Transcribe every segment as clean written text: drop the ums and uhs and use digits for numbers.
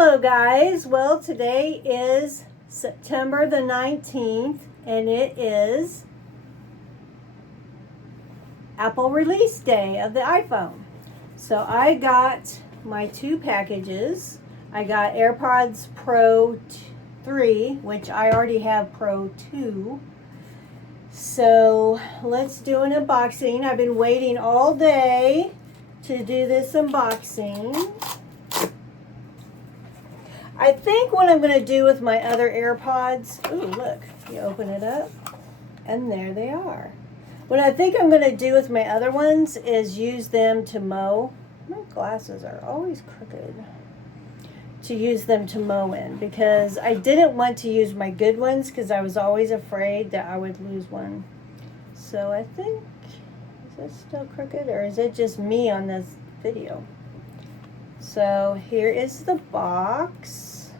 Hello guys, well today is September the 19th and it is Apple release day of the iPhone. So I got my two packages. I got AirPods Pro 3, which I already have Pro 2. So let's do an unboxing. I've been waiting all day to do this unboxing. I think what I'm going to do with my other AirPods, ooh, look, you open it up, and there they are. What I think I'm going to do with my other ones is use them to mow. My glasses are always crooked. To use them to mow in, because I didn't want to use my good ones because I was always afraid that I would lose one. So I think, is it still crooked, or is it just me on this video? So here is the box.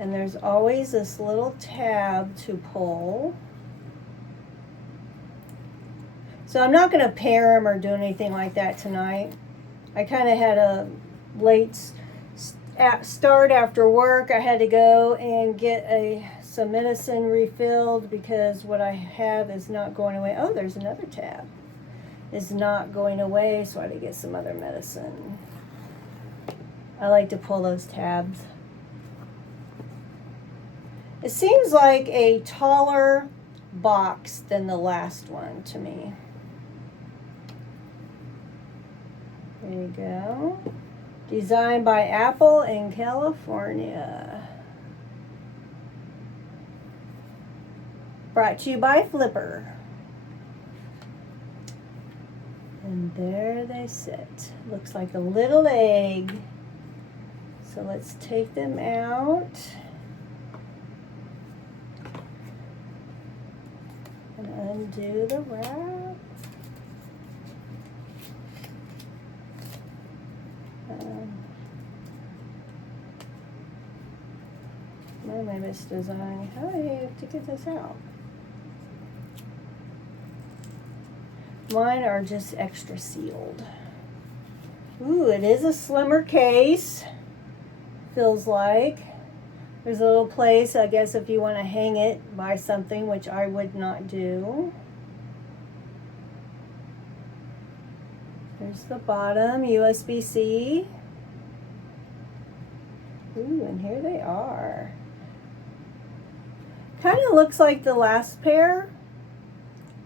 And there's always this little tab to pull. So I'm not going to pair them or do anything like that tonight. I kind of had a late start after work. I had to go and get some medicine refilled because what I have is not going away. Oh, there's another tab. It's not going away, so I had to get some other medicine. I like to pull those tabs. It seems like a taller box than the last one to me. There you go. Designed by Apple in California. Brought to you by Flipper. And there they sit. Looks like a little egg. So let's take them out. And undo the wrap. Maybe it's design. How do you have to get this out? Mine are just extra sealed. Ooh, it is a slimmer case. Feels like. There's a little place, I guess, if you want to hang it by something, which I would not do. There's the bottom, USB-C. Ooh, and here they are. Kind of looks like the last pair.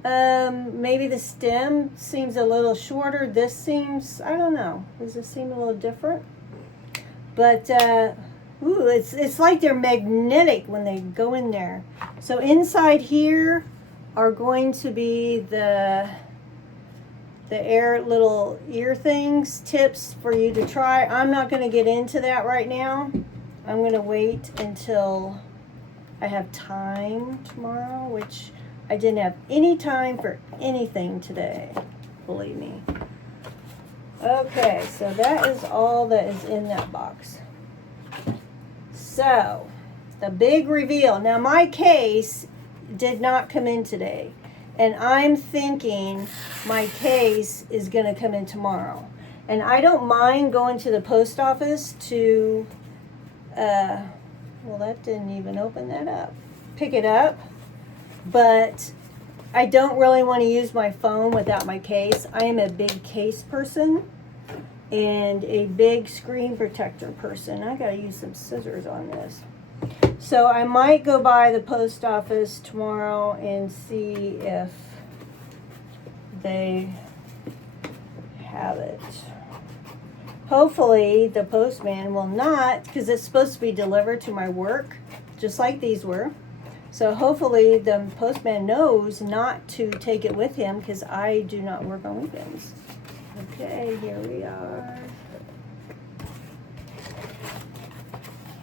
Maybe the stem seems a little shorter. This seems, I don't know. Does this seem a little different? But, ooh, it's like they're magnetic when they go in there. So inside here are going to be the little ear things, tips for you to try. I'm not going to get into that right now. I'm going to wait until I have time tomorrow, which I didn't have any time for anything today, believe me. Okay, so that is all that is in that box. So, the big reveal. Now, my case did not come in today, and I'm thinking my case is going to come in tomorrow. And I don't mind going to the post office to, well, that didn't even open that up. Pick it up. But I don't really want to use my phone without my case. I am a big case person and a big screen protector person. I gotta use some scissors on this. So I might go by the post office tomorrow and see if they have it. Hopefully the postman will not, because it's supposed to be delivered to my work, just like these were. So hopefully the postman knows not to take it with him, because I do not work on weekends. Okay, here we are.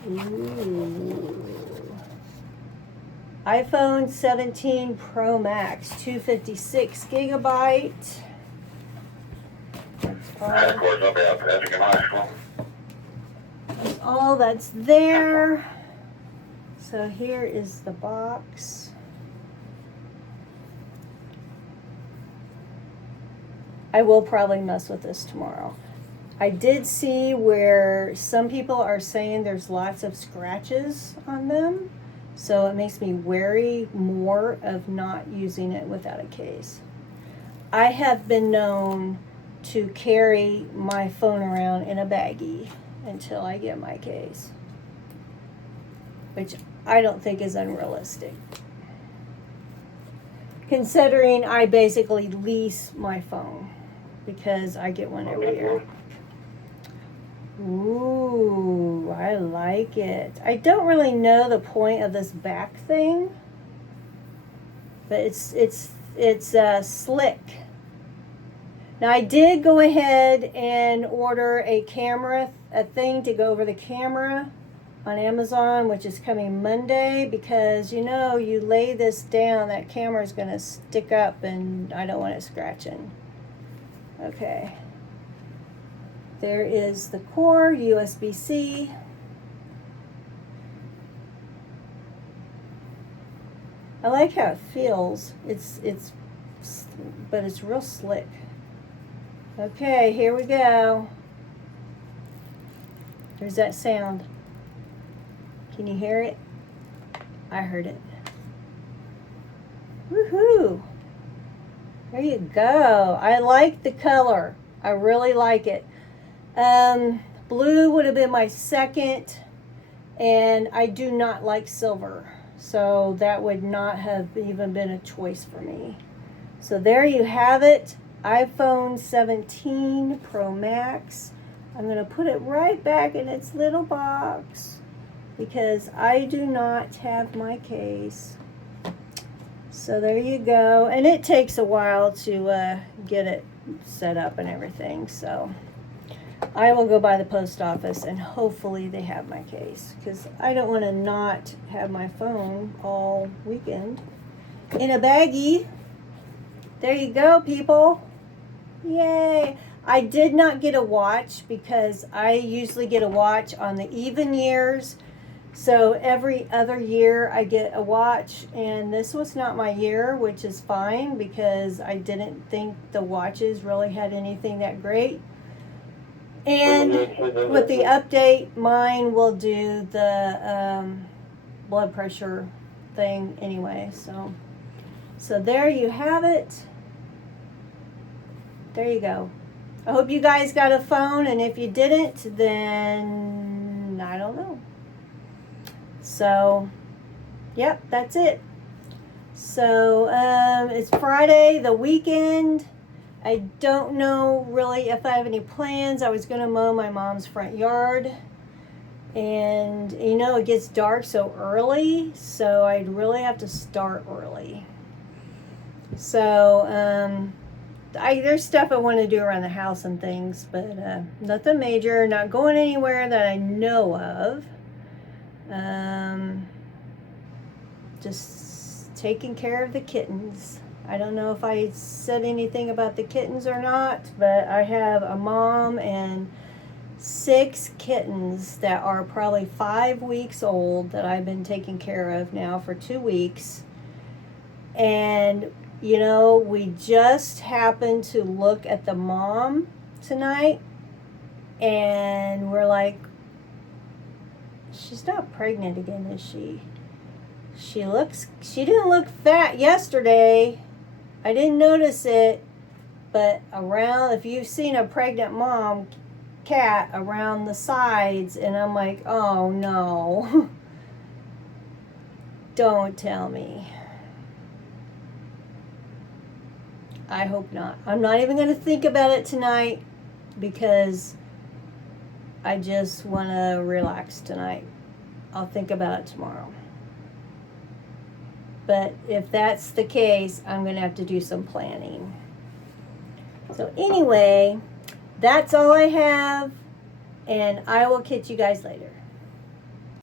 Ooh. iPhone 17 Pro Max, 256 gigabyte. That's all that's there. So here is the box. I will probably mess with this tomorrow. I did see where some people are saying there's lots of scratches on them, so it makes me wary more of not using it without a case. I have been known to carry my phone around in a baggie until I get my case, which I don't think is unrealistic, considering I basically lease my phone because I get one every year. Ooh, I like it. I don't really know the point of this back thing, but it's slick. Now I did go ahead and order a camera, a thing to go over the camera on Amazon, which is coming Monday, because you know, you lay this down, that camera is going to stick up and I don't want it scratching. Okay. There is the cord, USB-C. I like how it feels. But it's real slick. Okay, here we go. There's that sound. Can you hear it? I heard it. Woohoo! There you go. I like the color. I really like it. Blue would have been my second, and I do not like silver, so that would not have even been a choice for me. So there you have it, iPhone 17 Pro Max. I'm going to put it right back in its little box because I do not have my case. So there you go, and it takes a while to get it set up and everything, so I will go by the post office and hopefully they have my case, because I don't want to not have my phone all weekend in a baggie. There you go, people. Yay. I did not get a watch because I usually get a watch on the even years. So every other year I get a watch, and this was not my year, which is fine because I didn't think the watches really had anything that great. And with the update, mine will do the blood pressure thing anyway. So there you have it. There you go. I hope you guys got a phone, and if you didn't, then I don't know. So, yep, that's it. So, it's Friday, the weekend. I don't know really if I have any plans. I was going to mow my mom's front yard. And, you know, it gets dark so early, so I'd really have to start early. So, there's stuff I want to do around the house and things, but nothing major. Not going anywhere that I know of. Just taking care of the kittens. I don't know if I said anything about the kittens or not, but I have a mom and 6 kittens that are probably 5 weeks old that I've been taking care of now for 2 weeks. And, you know, we just happened to look at the mom tonight, and we're like, she's not pregnant again, is she? She didn't look fat yesterday. I didn't notice it, but around, if you've seen a pregnant mom cat around the sides, and I'm like, oh no. Don't tell me. I hope not. I'm not even going to think about it tonight because I just want to relax tonight. I'll think about it tomorrow. But if that's the case, I'm going to have to do some planning. So anyway, that's all I have, and I will catch you guys later.